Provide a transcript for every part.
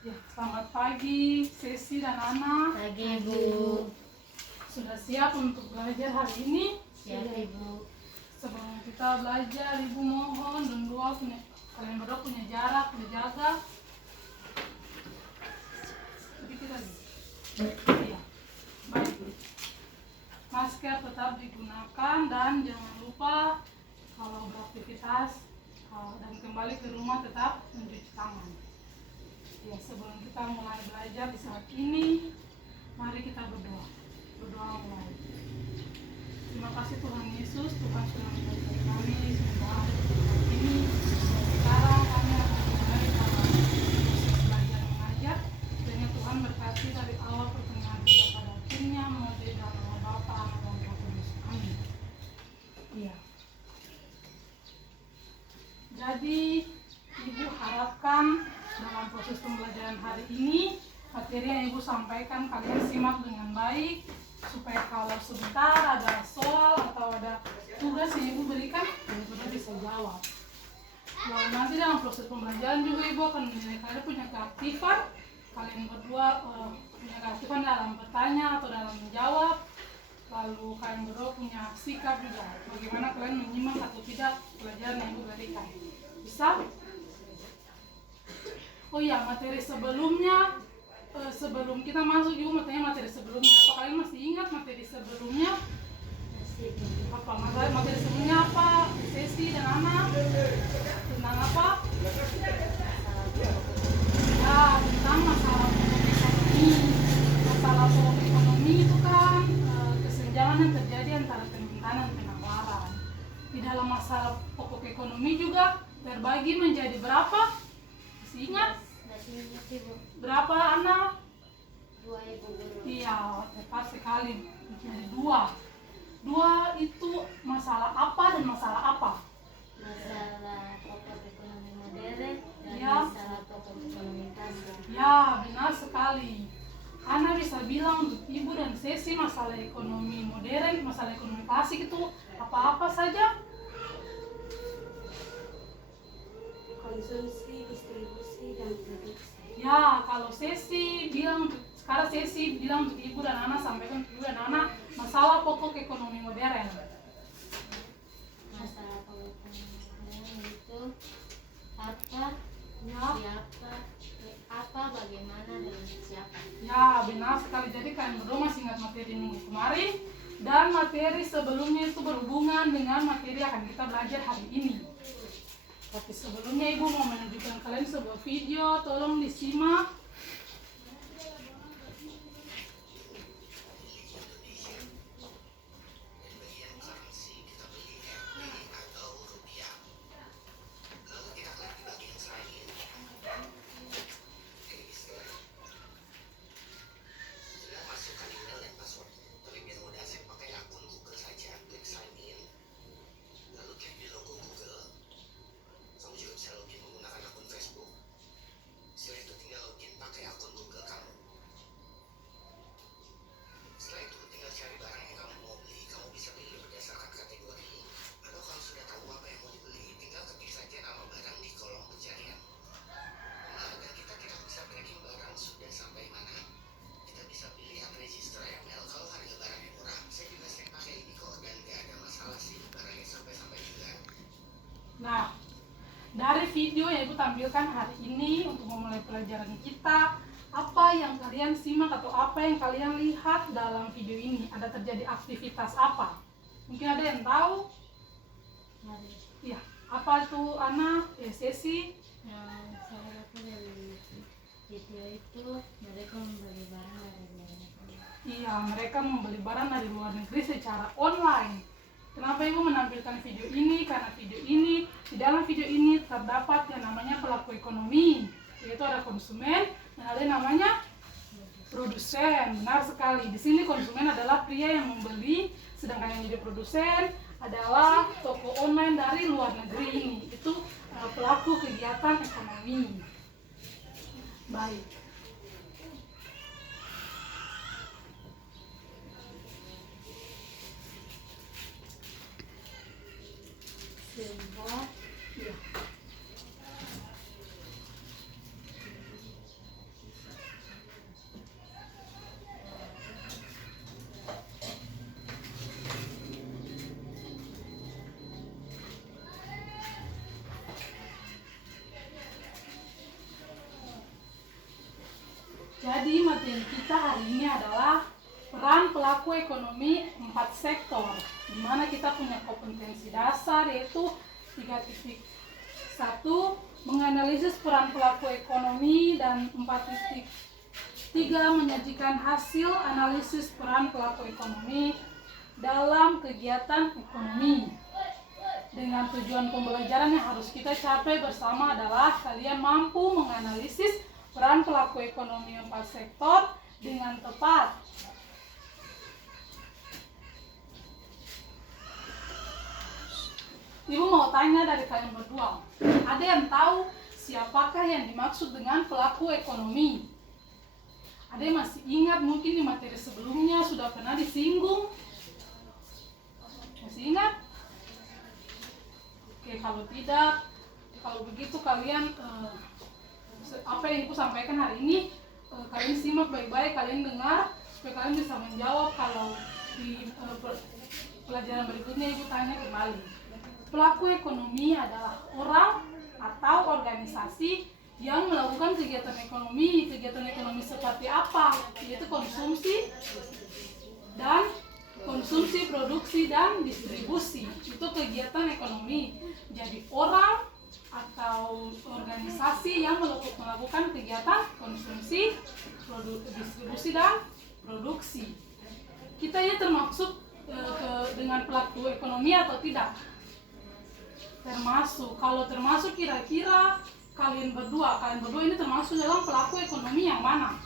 Ya, selamat pagi, Sesi dan Ana. Pagi, Bu. Sudah siap untuk belajar hari ini? Siap, Ibu. Sebelum kita belajar, Ibu mohon dan doa kalian berdua punya jarak, dijaga. Sedikit lagi. Iya, baik. Masker tetap digunakan dan jangan lupa kalau beraktivitas dan kembali ke rumah tetap mencuci tangan. Ya, sebelum kita mulai belajar di saat ini, mari kita berdoa. Berdoa mulai. Terima kasih Tuhan Yesus, Tuhan sudah memberkati kami semua hari ini. Dan sekarang kami akan mulai dalam proses belajar mengajar. Dan Tuhan berkati dari awal pertengahan hingga pada akhirnya melalui dalam nama Bapa, Anak, dan Roh Kudus. Amin. Iya. Jadi Ibu harapkan dalam proses pembelajaran hari ini materi yang Ibu sampaikan kalian simak dengan baik supaya kalau sebentar ada soal atau ada tugas yang Ibu berikan Ibu bisa jawab. Lalu nanti dalam proses pembelajaran juga Ibu akan menilai kalian punya keaktifan, kalian berdua punya keaktifan dalam bertanya atau dalam menjawab. Lalu kalian berdua punya sikap juga, bagaimana kalian menyimak atau tidak pelajaran yang Ibu berikan. Bisa? Oh iya, materi sebelumnya, sebelum kita masuk juga materi sebelumnya. Apa kalian masih ingat materi sebelumnya? Apa materi sebelumnya apa? Sesi dan Ana tentang apa? Ya, tentang masalah pokok ekonomi. Masalah pokok ekonomi itu kan kesenjangan yang terjadi antara permintaan dan penawaran. Di dalam masalah pokok ekonomi juga terbagi menjadi berapa? Masih ingat? Masih ingat, Ibu. Berapa anak? 2, Ibu Guru. Iya, tepat sekali. Jadi 2. 2 itu masalah apa dan masalah apa? Masalah pokok ekonomi modern dan Ya. masalah pokok ekonomi kasar. Ya, benar sekali. Ana bisa bilang untuk Ibu dan Sesi masalah ekonomi modern, masalah ekonomi klasik itu apa-apa saja? Konsumsi, distribusi, dan produksi. Ya, kalau sekarang Sesi bilang untuk Ibu dan Ana, sampaikan untuk Ibu dan Ana masalah pokok ekonomi modern. Masalah pokok ekonomi modern itu apa, Ya. siapa, apa, bagaimana, dan siapa. Ya, benar sekali. Jadi kalian berdua masih ingat materi minggu kemarin dan materi sebelumnya itu berhubungan dengan materi yang akan kita belajar hari ini. Tapi sebelumnya Ibu mau menunjukkan kalian sebuah video, tolong disimak. Nah, dari video yang Ibu tampilkan hari ini untuk memulai pelajaran kita, apa yang kalian simak atau apa yang kalian lihat dalam video ini? Ada terjadi aktivitas apa? Mungkin ada yang tahu? Iya, apa itu Ana? Sesi? Yang saya lihat dari video itu mereka membeli barang dari luar negeri. Iya, mereka membeli barang dari luar negeri secara online. Kenapa Ibu menampilkan video ini? Karena di dalam video ini terdapat yang namanya pelaku ekonomi, yaitu ada konsumen dan ada yang namanya produsen. Benar sekali. Di sini konsumen adalah pria yang membeli, sedangkan yang jadi produsen adalah toko online dari luar negeri ini. Itu pelaku kegiatan ekonomi. Baik. Sehingga Iya. Jadi materi kita hari ini adalah peran pelaku ekonomi 4 sektor, di mana kita punya kompetensi dasar yaitu 3.1 menganalisis peran pelaku ekonomi, dan 4.3 menyajikan hasil analisis peran pelaku ekonomi dalam kegiatan ekonomi. Dengan tujuan pembelajaran yang harus kita capai bersama adalah kalian mampu menganalisis peran pelaku ekonomi 4 sektor dengan tepat. Ibu mau tanya dari kalian berdua, ada yang tahu siapakah yang dimaksud dengan pelaku ekonomi? Ada yang masih ingat mungkin di materi sebelumnya sudah pernah disinggung? Masih ingat? Oke, kalau tidak, kalau begitu kalian apa yang Ibu sampaikan hari ini kalian simak baik-baik, kalian dengar supaya kalian bisa menjawab. Kalau di pelajaran berikutnya Ibu tanya kembali. Pelaku ekonomi adalah orang atau organisasi yang melakukan kegiatan ekonomi. Kegiatan ekonomi seperti apa? Yaitu konsumsi, produksi, dan distribusi. Itu kegiatan ekonomi. Jadi orang atau organisasi yang melakukan kegiatan konsumsi, distribusi, dan produksi. Kita ini termasuk dengan pelaku ekonomi atau tidak? Termasuk. Kalau termasuk, kira-kira kalian berdua ini termasuk dalam pelaku ekonomi yang mana?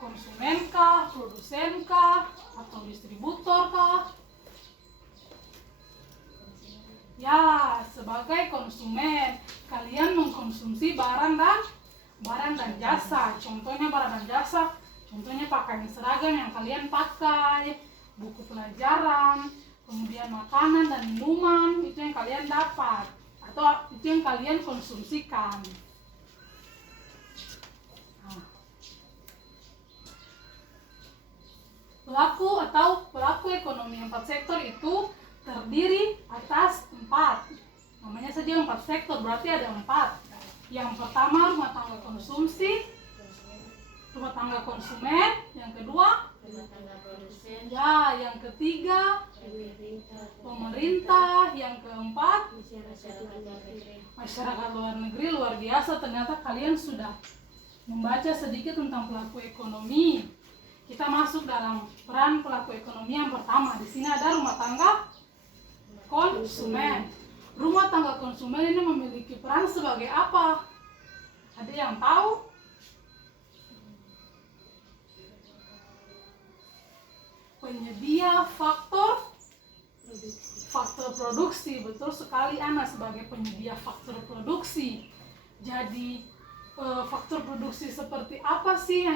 Konsumenkah, produsenkah, atau distributorkah? Ya, sebagai konsumen, kalian mengkonsumsi barang dan jasa. Contohnya barang dan jasa, contohnya pakaian seragam yang kalian pakai, buku pelajaran, kemudian makanan dan minuman, itu yang kalian dapat atau itu yang kalian konsumsikan. Pelaku ekonomi 4 sektor itu terdiri atas 4. Namanya saja 4 sektor, berarti ada 4. Yang pertama rumah tangga konsumsi, rumah tangga konsumen. Yang kedua rumah tangga produsen. Ya, yang ketiga pemerintah. Yang keempat masyarakat luar negeri. Luar biasa, ternyata kalian sudah membaca sedikit tentang pelaku ekonomi. Kita masuk dalam peran pelaku ekonomi yang pertama. Di sini ada rumah tangga konsumen. Rumah tangga konsumen ini memiliki peran sebagai apa? Ada yang tahu? Penyedia faktor produksi. Betul sekali Ana, sebagai penyedia faktor produksi. Jadi faktor produksi seperti apa sih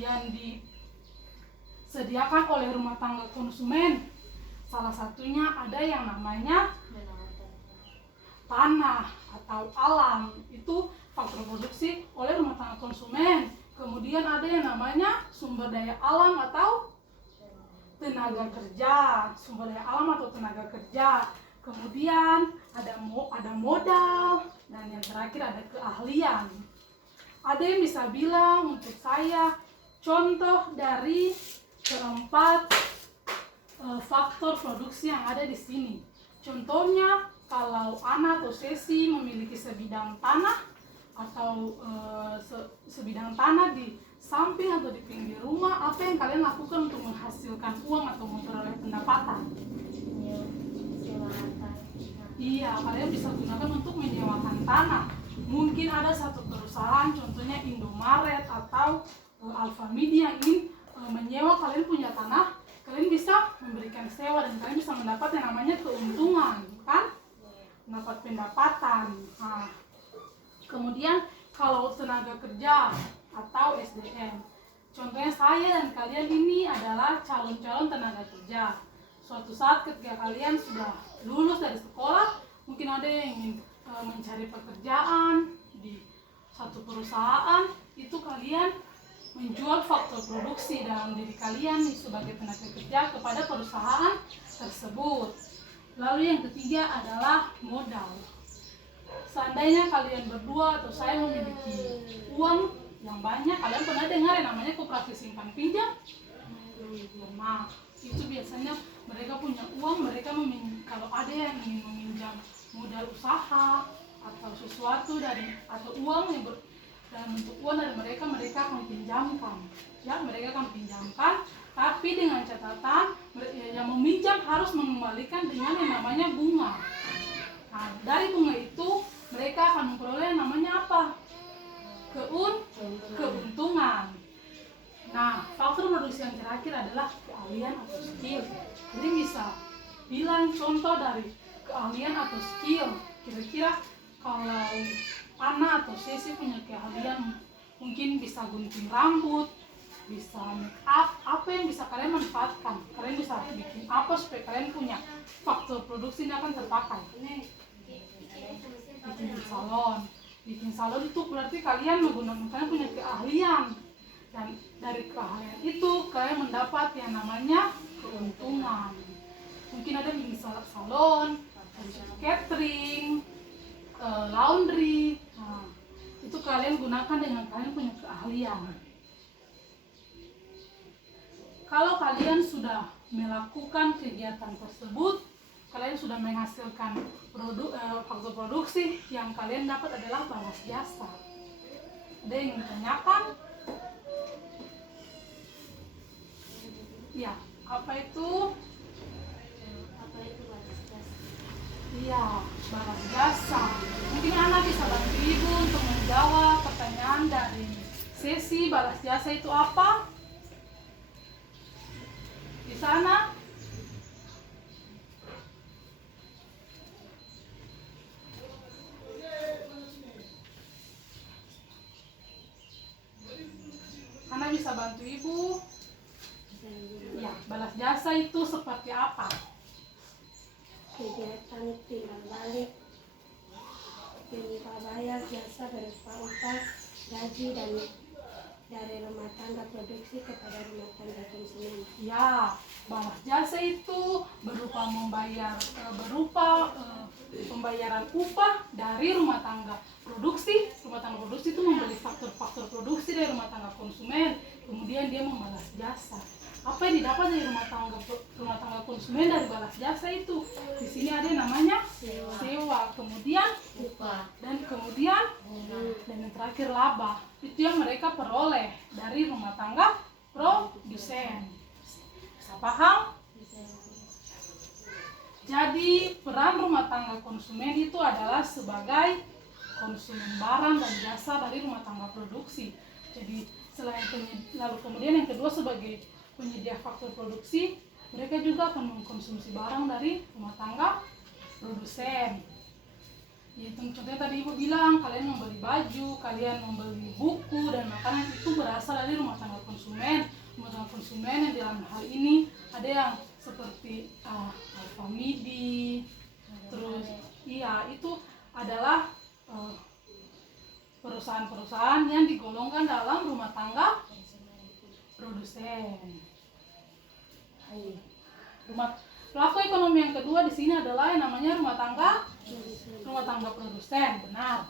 yang disediakan oleh rumah tangga konsumen? Salah satunya ada yang namanya tanah atau alam. Itu faktor produksi oleh rumah tangga konsumen. Kemudian ada yang namanya sumber daya alam atau tenaga kerja. Sumber daya alam atau tenaga kerja. Kemudian ada modal, dan yang terakhir ada keahlian. Ada yang bisa bilang untuk saya contoh dari keempat faktor produksi yang ada di sini. Contohnya, kalau Ana atau Sesi memiliki sebidang tanah atau sebidang tanah di samping atau di pinggir rumah, apa yang kalian lakukan untuk menghasilkan uang atau memperoleh pendapatan? Iya, kalian bisa gunakan untuk menyewakan tanah. Mungkin ada satu perusahaan, contohnya Indomaret atau Alfamedia ingin menyewa kalian punya tanah. Kalian bisa memberikan sewa dan kalian bisa mendapat yang namanya keuntungan, kan? Mendapat pendapatan. Nah, kemudian kalau tenaga kerja atau SDM, contohnya saya dan kalian ini adalah calon-calon tenaga kerja. Suatu saat ketika kalian sudah lulus dari sekolah, mungkin ada yang ingin mencari pekerjaan di satu perusahaan, itu kalian menjual faktor produksi dalam diri kalian sebagai tenaga kerja kepada perusahaan tersebut. Lalu yang ketiga adalah modal. Seandainya kalian berdua atau saya memiliki uang yang banyak, kalian pernah dengar yang namanya koperasi simpan pinjam? Nah, itu biasanya mereka punya uang, mereka kalau ada yang ingin meminjam modal usaha atau sesuatu atau uang dalam bentuk uang dari mereka akan pinjamkan. Ya, mereka akan pinjamkan, tapi dengan catatan yang meminjam harus mengembalikan dengan yang namanya bunga. Nah, dari bunga itu mereka akan memperoleh yang namanya apa? Keuntungan. Nah, faktor produksi yang terakhir adalah keahlian atau skill. Jadi bisa bilang contoh dari keahlian atau skill. Kira-kira kalau Ana atau Sesi punya keahlian, mungkin bisa gunting rambut, bisa make up, apa yang bisa kalian manfaatkan? Kalian bisa bikin apa supaya kalian punya faktor produksi ini akan terpakai? Bikin salon itu berarti kalian punya keahlian, dan dari keahlian itu kalian mendapat yang namanya keuntungan. Mungkin ada yang bikin salon, catering, laundry. Nah, itu kalian gunakan dengan kalian punya keahlian. Kalau kalian sudah melakukan kegiatan tersebut, kalian sudah menghasilkan faktor produksi, yang kalian dapat adalah balas jasa. Ada yang ditanyakan? Ya, apa itu? Apa itu balas jasa? Iya, balas jasa. Mungkin Ana bisa bantu Ibu untuk menjawab pertanyaan dari Sesi. Balas jasa itu apa? Di sana? Ana bisa bantu Ibu? Ya, balas jasa itu seperti apa? Kegiatan timbal balik, meminta bayar jasa berupa upah, gaji, dan dari rumah tangga produksi kepada rumah tangga konsumen. Ya, balas jasa itu berupa pembayaran upah dari rumah tangga produksi. Rumah tangga produksi itu membeli faktor-faktor produksi dari rumah tangga konsumen, kemudian dia membalas jasa. Apa yang didapat dari rumah tangga konsumen dari balas jasa itu? Di sini ada yang namanya sewa, kemudian Upah. dan kemudian dan yang terakhir laba. Itu yang mereka peroleh dari rumah tangga produsen. Bisa paham? Jadi peran rumah tangga konsumen itu adalah sebagai konsumen barang dan jasa dari rumah tangga produksi. Jadi lalu kemudian yang kedua sebagai penyedia faktor produksi, mereka juga akan mengkonsumsi barang dari rumah tangga produsen. Yaitu contohnya tadi Ibu bilang, kalian membeli baju, kalian membeli buku dan makanan, itu berasal dari rumah tangga konsumen. Rumah tangga konsumen yang dalam hal ini ada yang seperti Alfamidi, terus itu adalah perusahaan-perusahaan yang digolongkan dalam rumah tangga produsen. Pelaku ekonomi yang kedua di sini adalah yang namanya rumah tangga produsen. Benar.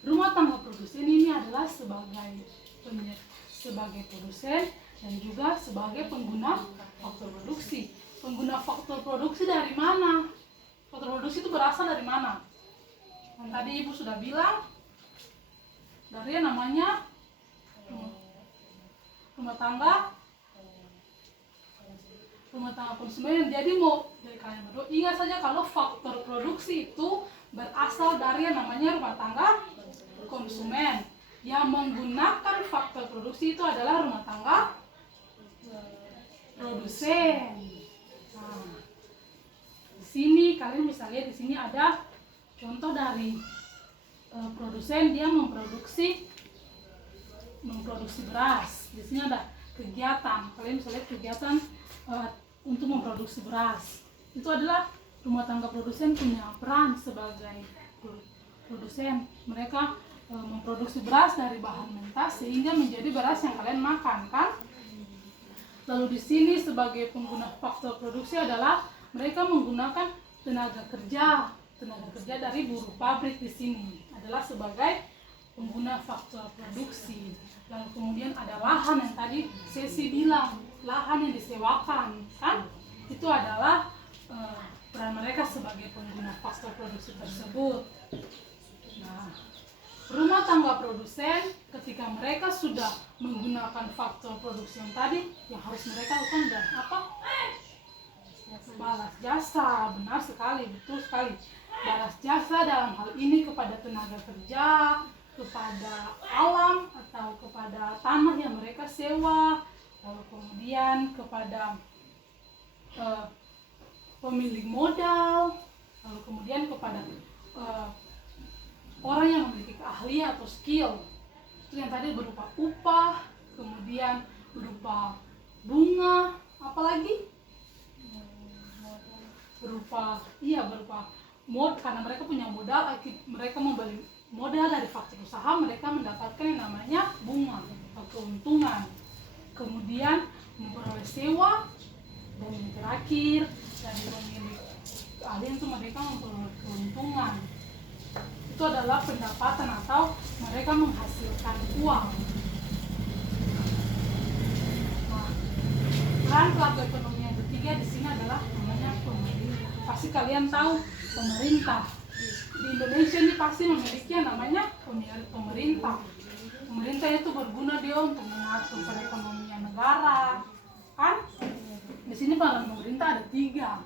Rumah tangga produsen ini adalah sebagai produsen dan juga sebagai pengguna faktor produksi. Pengguna faktor produksi dari mana? Faktor produksi itu berasal dari mana? Yang tadi Ibu sudah bilang, dari yang namanya rumah tangga konsumen. Jadi mau dari kalian berdua ingat saja kalau faktor produksi itu berasal dari yang namanya rumah tangga konsumen. Yang menggunakan faktor produksi itu adalah rumah tangga produsen. Nah, di sini kalian bisa lihat, di sini ada contoh dari produsen, dia memproduksi beras. Di sini ada kegiatan, kalian bisa lihat kegiatan untuk memproduksi beras. Itu adalah rumah tangga produsen punya peran sebagai produsen. Mereka memproduksi beras dari bahan mentah sehingga menjadi beras yang kalian makan, kan? Lalu di sini sebagai pengguna faktor produksi adalah mereka menggunakan tenaga tenaga kerja dari buruh pabrik di sini adalah sebagai pengguna faktor produksi. Lalu kemudian ada lahan yang tadi Sesi bilang, lahan yang disewakan, kan? Itu adalah peran mereka sebagai pengguna faktor produksi tersebut. Nah, rumah tangga produsen ketika mereka sudah menggunakan faktor produksi yang tadi, yang harus mereka lakukan adalah apa? Balas jasa. Benar sekali, betul sekali. Balas jasa dalam hal ini kepada tenaga kerja, kepada alam atau kepada tanah yang mereka sewa, lalu kemudian kepada pemilik modal, lalu kemudian kepada orang yang memiliki keahlian atau skill. Itu yang tadi berupa upah, kemudian berupa bunga, apalagi berupa mod, karena mereka punya modal, mereka membeli modal dari faktor usaha, mereka mendapatkan yang namanya bunga atau keuntungan. Kemudian memperoleh sewa, dan yang terakhir dari pemilik keahlian itu mereka memperoleh keuntungan. Itu adalah pendapatan atau mereka menghasilkan uang. Nah, peran pelaku ekonomi yang ketiga di sini adalah namanya pemerintah. Pasti kalian tahu pemerintah. Di Indonesia ini pasti memiliki yang namanya pemerintah. Pemerintah itu berguna dia untuk mengatur perekonomian negara, kan? Di sini peran pemerintah ada 3.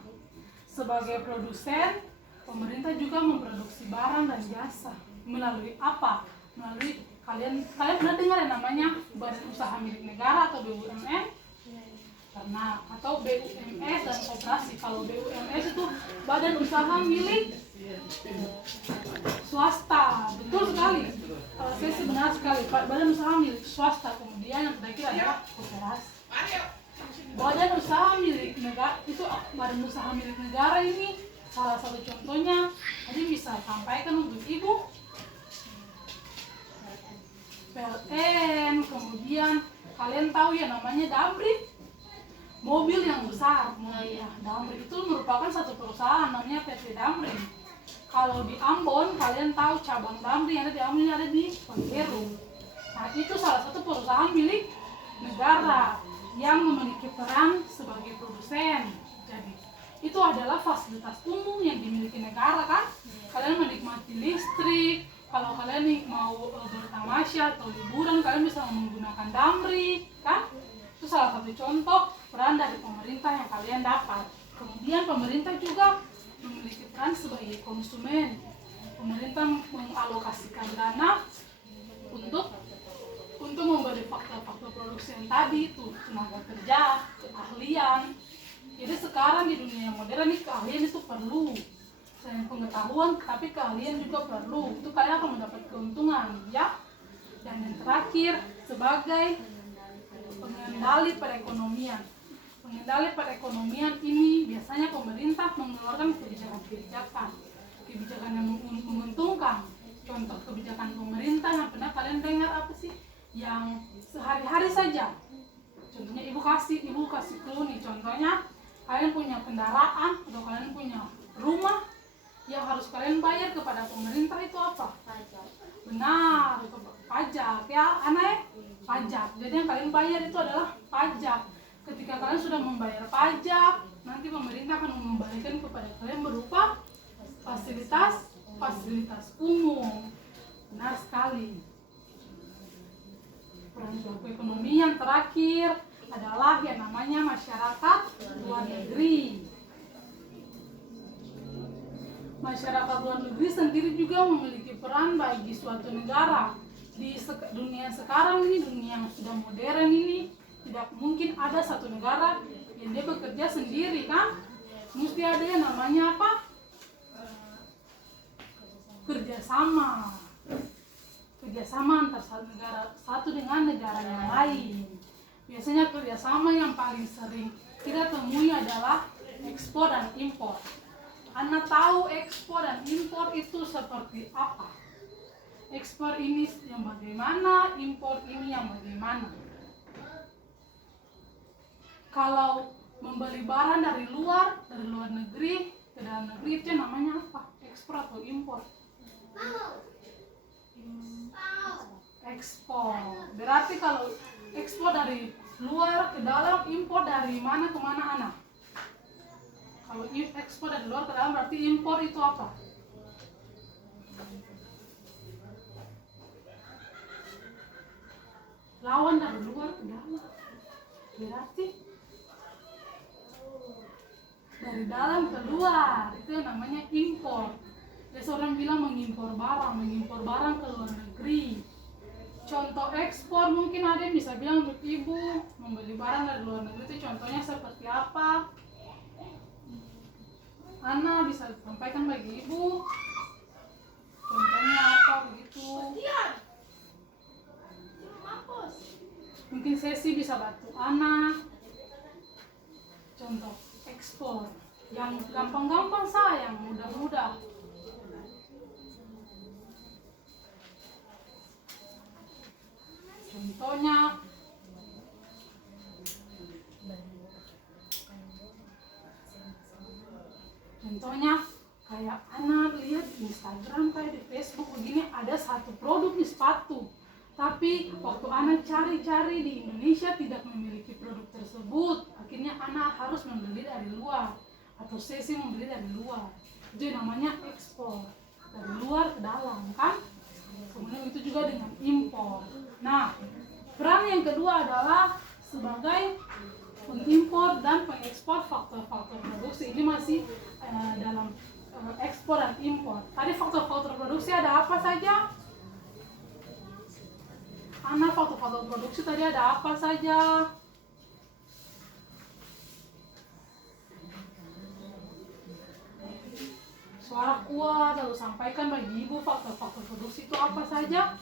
Sebagai produsen, pemerintah juga memproduksi barang dan jasa. Melalui apa? Melalui kalian pernah dengar yang namanya Badan Usaha Milik Negara atau BUMN? Pernah. Atau BUMS dan koperasi. Kalau BUMS itu Badan Usaha Milik Swasta. Betul sekali. Saya benar sekali. Badan Usaha Milik Swasta. Kemudian yang terakhir adalah koperasi. Badan Usaha Milik Negara itu, Badan Usaha Milik Negara ini salah satu contohnya tadi bisa sampaikan untuk ibu. PLN, kemudian kalian tahu ya namanya Damri, mobil yang besar. Damri itu merupakan satu perusahaan namanya PT Damri. Kalau di Ambon kalian tahu cabang Damri yang ada di Ambon ada di Pekanbaru. Nah, itu salah satu perusahaan milik negara yang memiliki peran sebagai produsen. Jadi itu adalah fasilitas umum yang dimiliki negara, kan? Kalian menikmati listrik, kalau kalian mau bertamasya atau liburan kalian bisa menggunakan Damri, kan? Itu salah satu contoh peran dari pemerintah yang kalian dapat. Kemudian pemerintah juga memiliki peran sebagai konsumen. Pemerintah mengalokasikan dana untuk membeli faktor-faktor produksi yang tadi itu, tenaga kerja, keahlian. Jadi sekarang di dunia modern ini keahlian itu perlu. Selain pengetahuan, tapi keahlian juga perlu. Itu kalian akan mendapat keuntungan, ya. Dan yang terakhir sebagai pengendali perekonomian. Pengendali perekonomian ini biasanya pemerintah mengeluarkan kebijakan yang menguntungkan. Contoh kebijakan pemerintah yang pernah kalian dengar apa sih? Yang sehari-hari saja. Contohnya ibu kasih clue nih. Contohnya kalian punya kendaraan atau kalian punya rumah yang harus kalian bayar kepada pemerintah itu apa? Pajak. Benar, itu pajak ya, aneh? Pajak. Jadi yang kalian bayar itu adalah pajak. Ketika kalian sudah membayar pajak, nanti pemerintah akan mengembalikan kepada kalian berupa fasilitas umum. Benar sekali. Peran pelaku ekonomi yang terakhir adalah yang namanya masyarakat luar negeri. Masyarakat luar negeri sendiri juga memiliki peran bagi suatu negara. Di dunia sekarang ini, dunia yang sudah modern ini, tidak mungkin ada satu negara yang dia bekerja sendiri, kan? Mesti ada yang namanya apa? Kerjasama antar satu dengan negara yang lain. Biasanya kerjasama yang paling sering kita temui adalah ekspor dan impor. Anda tahu ekspor dan impor itu seperti apa? Ekspor ini yang bagaimana, impor ini yang bagaimana? Kalau membeli barang dari luar negeri, ke dalam negeri itu namanya apa? Ekspor atau impor? Ekspor. Berarti kalau ekspor dari luar ke dalam, impor dari mana ke mana anak? Kalau ekspor dari luar ke dalam berarti impor itu apa? Lawan dari luar ke dalam. Berarti dari dalam ke luar itu yang namanya impor. Jadi orang bilang mengimpor barang ke luar negeri. Contoh ekspor mungkin ada yang bisa bilang untuk ibu membeli barang dari luar negeri itu contohnya seperti apa? Ana bisa sampaikan bagi ibu. Contohnya apa begitu? Mungkin sesi bisa bantu Ana. Contoh ekspor yang gampang-gampang sayang, mudah-mudah. Contohnya kayak anak lihat di Instagram, kayak di Facebook begini ada satu produk nih sepatu, tapi waktu anak cari-cari di Indonesia tidak memiliki produk tersebut, akhirnya anak harus membeli dari luar atau sesi membeli dari luar. Itu namanya ekspor, dari luar ke dalam kan. Kemudian itu juga dengan impor. Nah, peran yang kedua adalah sebagai pengimpor dan pengekspor faktor-faktor produksi. Ini masih dalam ekspor dan impor. Tadi faktor-faktor produksi ada apa saja? Anak, faktor-faktor produksi tadi ada apa saja? Suara kuat, lalu sampaikan bagi ibu faktor-faktor produksi itu apa saja?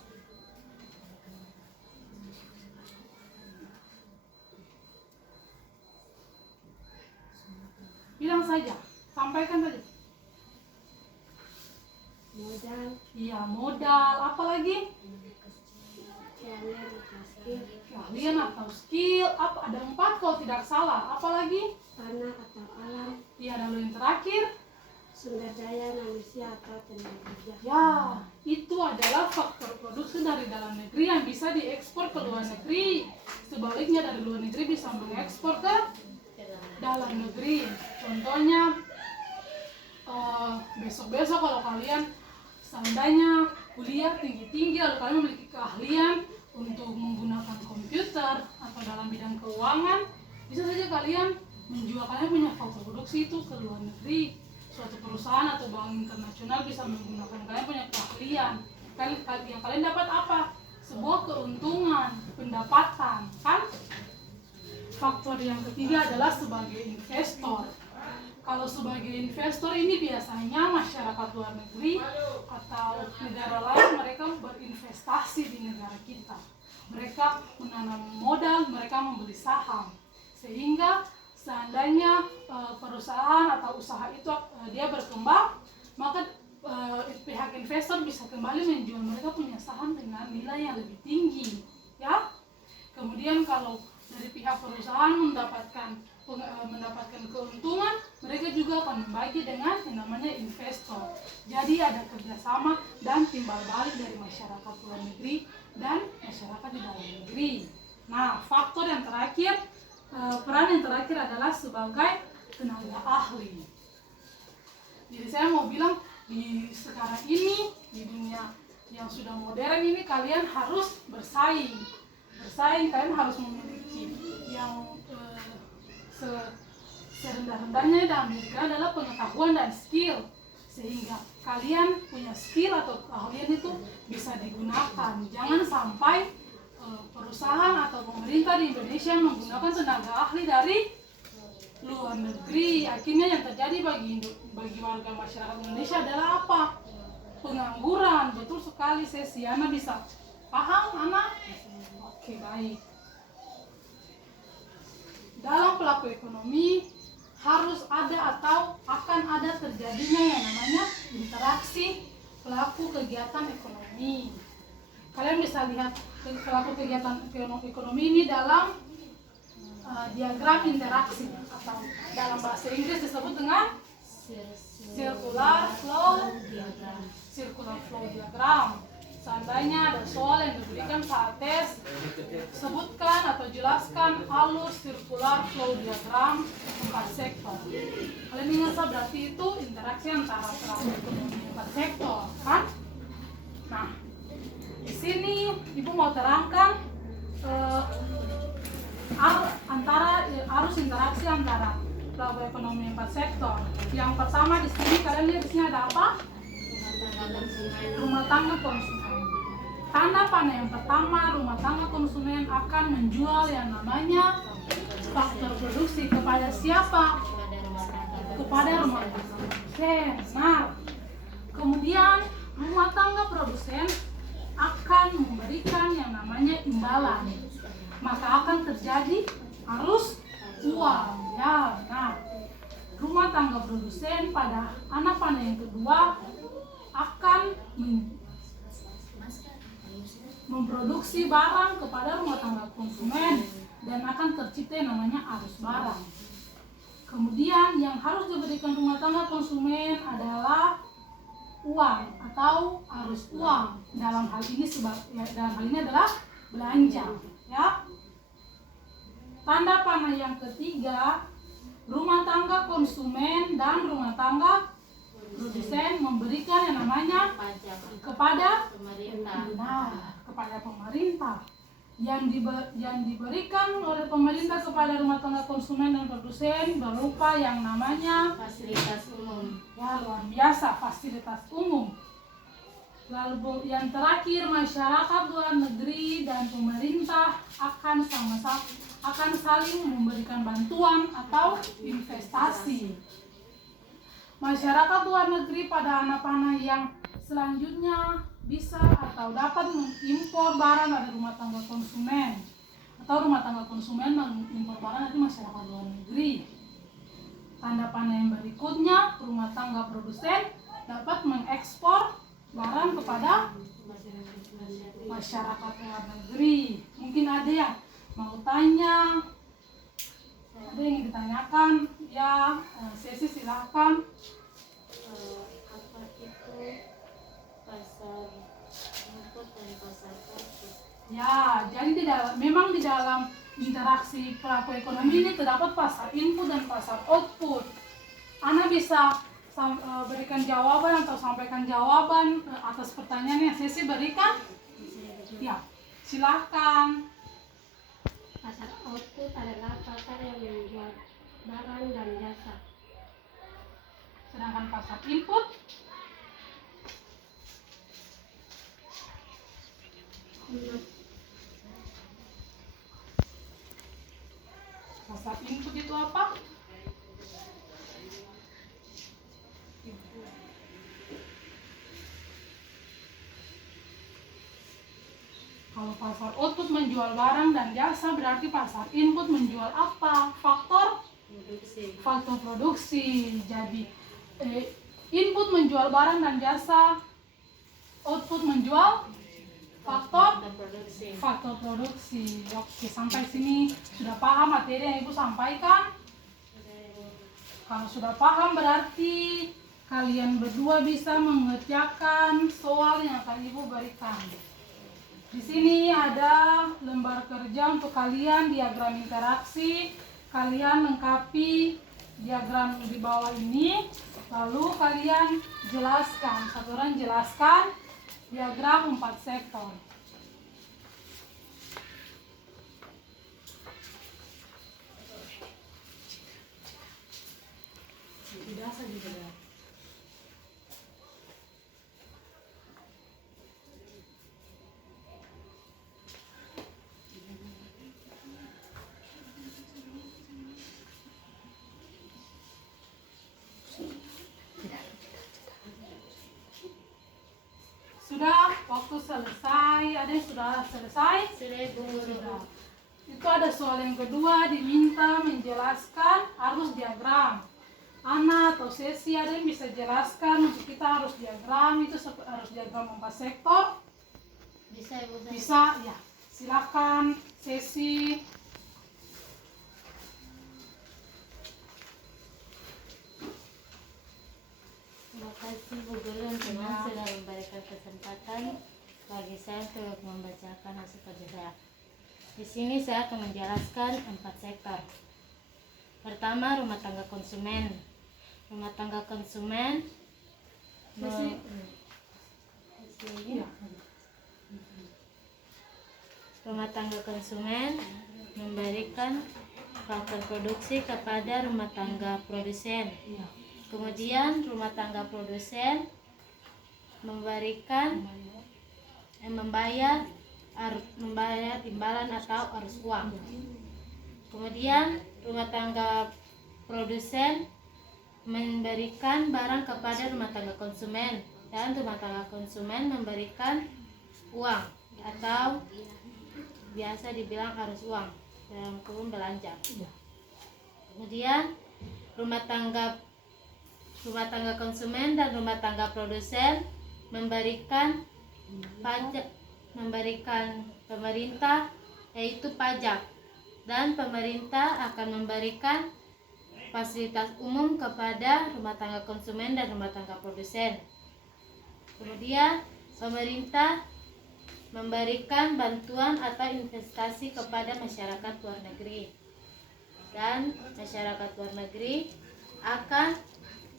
Bilang saja, sampaikan saja. Modal, Iya, modal. Apa lagi? Keahlian atau skill. Apa? Ada 4 kalau tidak salah. Apa lagi? tanah atau alam, Iya, lalu yang terakhir. sumber daya manusia atau tenaga kerja. Ya, itu adalah faktor produksi dari dalam negeri yang bisa diekspor ke luar negeri. Sebaliknya dari luar negeri bisa mengekspor ke dalam negeri. Contohnya, besok-besok kalau kalian seandainya kuliah tinggi-tinggi lalu kalian memiliki keahlian untuk menggunakan komputer atau dalam bidang keuangan, bisa saja kalian menjual, kalian punya faktor produksi itu ke luar negeri. Suatu perusahaan atau bank internasional bisa menggunakan kalian punya keahlian. Yang kalian dapat apa? Sebuah keuntungan, pendapatan, kan? Faktor yang ketiga adalah sebagai investor. Kalau sebagai investor ini biasanya masyarakat luar negeri atau negara lain, mereka berinvestasi di negara kita. Mereka menanam modal, mereka membeli saham. Sehingga seandainya perusahaan atau usaha itu dia berkembang, maka pihak investor bisa kembali menjual mereka punya saham dengan nilai yang lebih tinggi, ya. Kemudian kalau dari pihak perusahaan mendapatkan keuntungan, mereka juga akan membagi dengan yang namanya investor. Jadi ada kerjasama dan timbal balik dari masyarakat luar negeri dan masyarakat di dalam negeri. Nah, faktor yang terakhir, peran yang terakhir adalah sebagai tenaga ahli. Jadi saya mau bilang di sekarang ini, di dunia yang sudah modern ini, kalian harus bersaing. Kalian harus memiliki yang serendah-rendahnya dalam diri kalian adalah pengetahuan dan skill, sehingga kalian punya skill atau keahlian itu bisa digunakan. Jangan sampai perusahaan atau pemerintah di Indonesia menggunakan tenaga ahli dari luar negeri. Akhirnya yang terjadi bagi warga masyarakat Indonesia adalah apa? Pengangguran. Betul sekali, Sesi. Ana bisa paham, Ana? Oke, baik. Dalam pelaku ekonomi harus ada atau akan ada terjadinya yang namanya interaksi pelaku kegiatan ekonomi. Kalian bisa lihat pelaku kegiatan ekonomi ini dalam diagram interaksi atau dalam bahasa Inggris disebut dengan circular flow diagram. Seandainya ada soal yang diberikan saat tes, sebutkan atau jelaskan alur circular flow diagram 4 sektor. Kalian ingat berarti itu interaksi antara pelaku ekonomi 4 sektor, kan? Nah, di sini Ibu mau terangkan arus interaksi antara pelaku ekonomi 4 sektor. Yang pertama di sini kalian lihat di sini ada apa? Rumah tangga konsumen. Tanda panah yang pertama, rumah tangga konsumen akan menjual yang namanya faktor produksi kepada siapa? Kepada rumah tangga produsen. Nah, kemudian rumah tangga produsen akan memberikan yang namanya imbalan. Maka akan terjadi arus uang. Ya, nah, rumah tangga produsen pada anak panah yang kedua akan memproduksi barang kepada rumah tangga konsumen dan akan tercipta yang namanya arus barang. Kemudian yang harus diberikan rumah tangga konsumen adalah uang atau arus uang. Dalam hal ini adalah belanja, ya. Tanda panah yang ketiga, rumah tangga konsumen dan rumah tangga produsen memberikan yang namanya pajak kepada pemerintah. Nah, kepada pemerintah. Yang diberikan oleh pemerintah kepada rumah tangga konsumen dan produsen berupa yang namanya Fasilitas umum. ya luar biasa, fasilitas umum. Lalu yang terakhir, masyarakat luar negeri dan pemerintah akan saling memberikan bantuan atau investasi. Masyarakat luar negeri pada anak panah yang selanjutnya bisa atau dapat mengimpor barang dari rumah tangga konsumen, atau rumah tangga konsumen mengimpor barang dari masyarakat luar negeri. Tanda panah yang berikutnya, rumah tangga produsen dapat mengekspor barang kepada masyarakat luar negeri. Mungkin ada yang mau tanya, ada yang ditanyakan, ya sesi silahkan. Apa itu pasar input dan pasar output? Ya, jadi memang di dalam interaksi pelaku ekonomi ini terdapat pasar input dan pasar output. Ana bisa berikan jawaban atau sampaikan jawaban atas pertanyaan yang sesi berikan? Ya, silahkan. Pasar output adalah pasar yang menjual barang dan jasa. Sedangkan pasar input itu apa? Kalau pasar output menjual barang dan jasa, berarti pasar input menjual apa? Faktor produksi. Jadi input menjual barang dan jasa, output menjual faktor produksi. Oke, sampai sini sudah paham materi yang Ibu sampaikan? Kalau sudah paham berarti kalian berdua bisa mengerjakan soal yang akan Ibu berikan. Di sini ada lembar kerja untuk kalian, diagram interaksi. Kalian lengkapi diagram di bawah ini, lalu kalian jelaskan, satu orang jelaskan diagram 4 sektor. Tidak saja benar. Sudah, waktu selesai. Ada yang sudah selesai? Sudah, Bu. Sudah. Itu ada soal yang kedua, diminta menjelaskan arus diagram. Ana atau sesi ada yang bisa jelaskan untuk kita arus diagram itu arus diagram 4 sektor? Bisa, Bu. Bisa, ya. Silakan sesi. kasih Bu Guru teman sudah memberikan kesempatan bagi saya untuk membacakan hasil kerja saya. Di sini saya akan menjelaskan 4 sektor. Pertama, rumah tangga konsumen. Rumah tangga konsumen Rumah tangga konsumen memberikan faktor produksi kepada rumah tangga produsen. Kemudian rumah tangga produsen membayar imbalan atau arus uang. Kemudian rumah tangga produsen memberikan barang kepada rumah tangga konsumen, dan rumah tangga konsumen memberikan uang atau biasa dibilang arus uang dalam kurung belanja. Kemudian rumah tangga konsumen dan rumah tangga produsen memberikan pemerintah, yaitu pajak, dan pemerintah akan memberikan fasilitas umum kepada rumah tangga konsumen dan rumah tangga produsen. Kemudian pemerintah memberikan bantuan atau investasi kepada masyarakat luar negeri, dan masyarakat luar negeri akan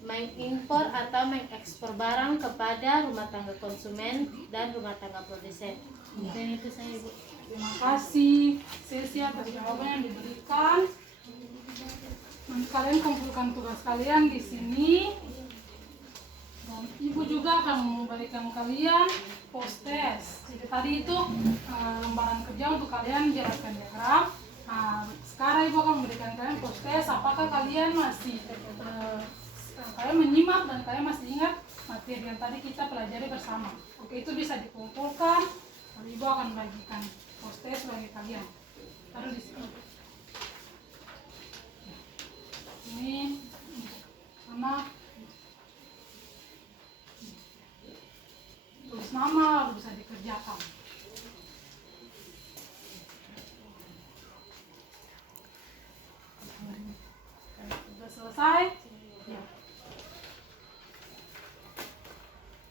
mengimpor atau mengekspor barang kepada rumah tangga konsumen dan rumah tangga produsen. Dan itu saya, Ibu. Terima kasih sesi atas jawaban yang diberikan. Nanti kalian kumpulkan tugas kalian di sini. Dan Ibu juga akan memberikan kalian post test. Jadi tadi itu lembaran kerja untuk kalian jelaskan diagram. Nah, sekarang Ibu akan memberikan kalian post test. Apakah kalian masih kalian menyimak dan kalian masih ingat materi yang tadi kita pelajari bersama? Oke, itu bisa dikumpulkan. Lalu Ibu akan bagikan post test bagi kalian. Taruh di sini. Ini sama. Tulis nama lalu bisa dikerjakan. Sudah selesai? Ya.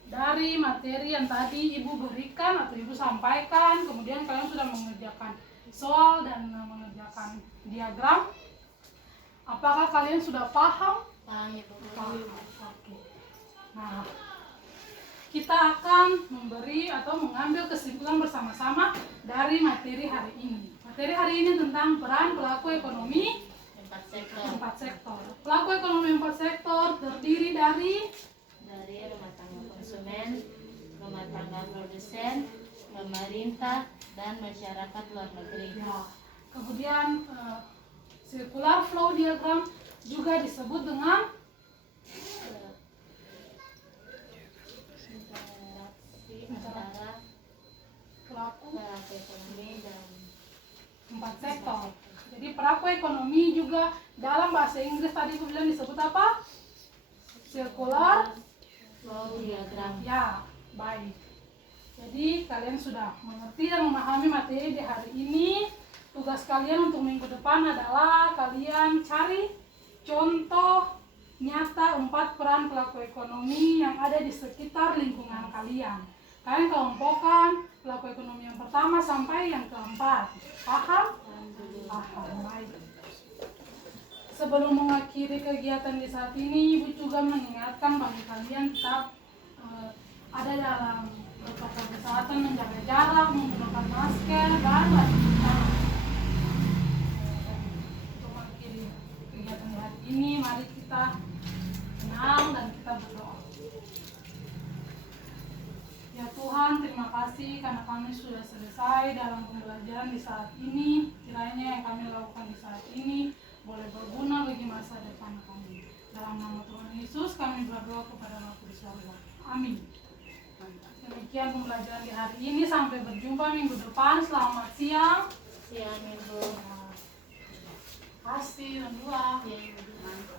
Dari materi yang tadi Ibu berikan atau Ibu sampaikan, kemudian kalian sudah mengerjakan soal dan mengerjakan diagram. Apakah kalian sudah paham? Paham, Ibu. Paham. Oke. Nah, kita akan memberi atau mengambil kesimpulan bersama-sama dari materi hari ini. Materi hari ini tentang peran pelaku ekonomi 4 sektor. Pelaku ekonomi 4 sektor terdiri dari rumah tangga konsumen, rumah tangga produsen, pemerintah, dan masyarakat luar negeri. ya. Kemudian circular flow diagram juga disebut dengan Antara pelaku pelaku ekonomi dan 4 sektor. Jadi pelaku ekonomi juga dalam bahasa Inggris tadi Ibu bilang disebut apa? Circular flow diagram. Ya, baik. Jadi kalian sudah mengerti dan memahami materi di hari ini. Tugas kalian untuk minggu depan adalah kalian cari contoh nyata 4 peran pelaku ekonomi yang ada di sekitar lingkungan kalian. Kalian kelompokkan pelaku ekonomi yang pertama sampai yang keempat. Paham? Paham, baik. Sebelum mengakhiri kegiatan di saat ini, Ibu juga mengingatkan bagi kalian tetap ada dalam protokol kesehatan, menjaga jarak, menggunakan masker, dan mencuci tangan. Untuk mengakhiri kegiatan di hari ini, mari kita tenang dan kita berdoa. Ya Tuhan, terima kasih karena kami sudah selesai dalam pembelajaran di saat ini. Kiranya yang kami lakukan di saat ini boleh berguna bagi masa depan kami. Dalam nama Tuhan Yesus kami berdoa kepada Bapa di surga. Amin. Demikian pembelajaran di hari ini. Sampai berjumpa minggu depan. Selamat siang. Siang, Ibu. Kasih dan doa. Ya, Ibu.